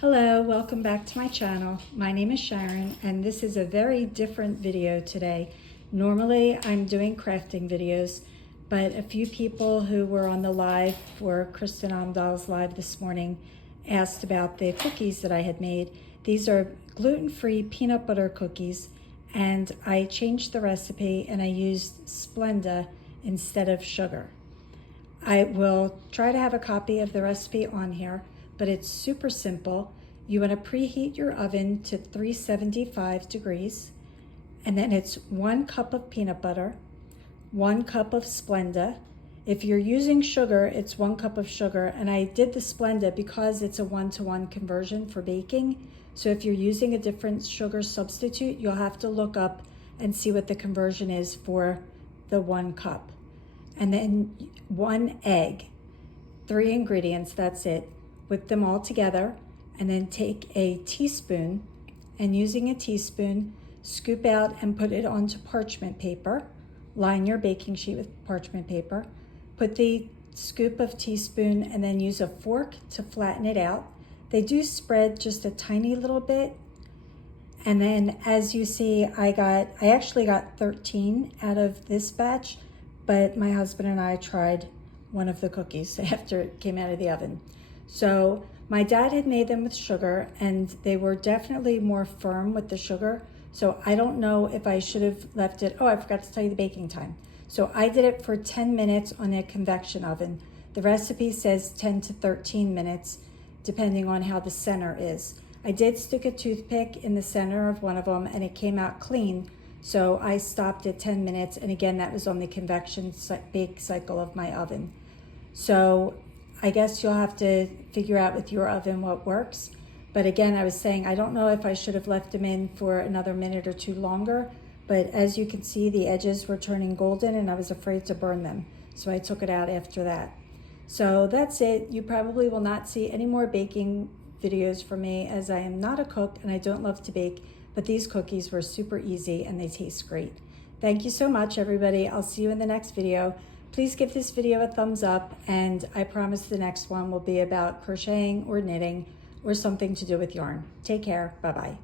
Hello, welcome back to my channel. My name is Sharon and this is a very different video today. Normally I'm doing crafting videos, but a few people who were on the live for Kristen Amdahl's live this morning asked about the cookies that I had made. These are gluten-free peanut butter cookies, and I changed the recipe and I used Splenda instead of sugar. I will try to have a copy of the recipe on here, but it's super simple. You want to preheat your oven to 375 degrees, and then it's 1 cup of peanut butter, 1 cup of Splenda. If you're using sugar, it's 1 cup of sugar, and I did the Splenda because it's a 1-to-1 conversion for baking. So if you're using a different sugar substitute, you'll have to look up and see what the conversion is for the 1 cup. And then 1 egg, 3 ingredients, that's it. Whip them all together, and then take a teaspoon, and using a teaspoon, scoop out and put it onto parchment paper. Line your baking sheet with parchment paper. Put the scoop of teaspoon and then use a fork to flatten it out. They do spread just a tiny little bit. And then as you see, I actually got 13 out of this batch, but my husband and I tried one of the cookies after it came out of the oven. So my dad had made them with sugar, and they were definitely more firm with the sugar. So I don't know if I should have left it. Oh, I forgot to tell you the baking time. So I did it for 10 minutes on a convection oven. The recipe says 10 to 13 minutes, depending on how the center is. I did stick a toothpick in the center of one of them, and it came out clean. So I stopped at 10 minutes, and again, that was on the convection bake cycle of my oven. So I guess you'll have to figure out with your oven what works. But again, I was saying, I don't know if I should have left them in for another minute or two longer, but as you can see, the edges were turning golden and I was afraid to burn them. So I took it out after that. So that's it. You probably will not see any more baking videos from me, as I am not a cook and I don't love to bake, but these cookies were super easy and they taste great. Thank you so much, everybody. I'll see you in the next video. Please give this video a thumbs up, and I promise the next one will be about crocheting or knitting or something to do with yarn. Take care. Bye-bye.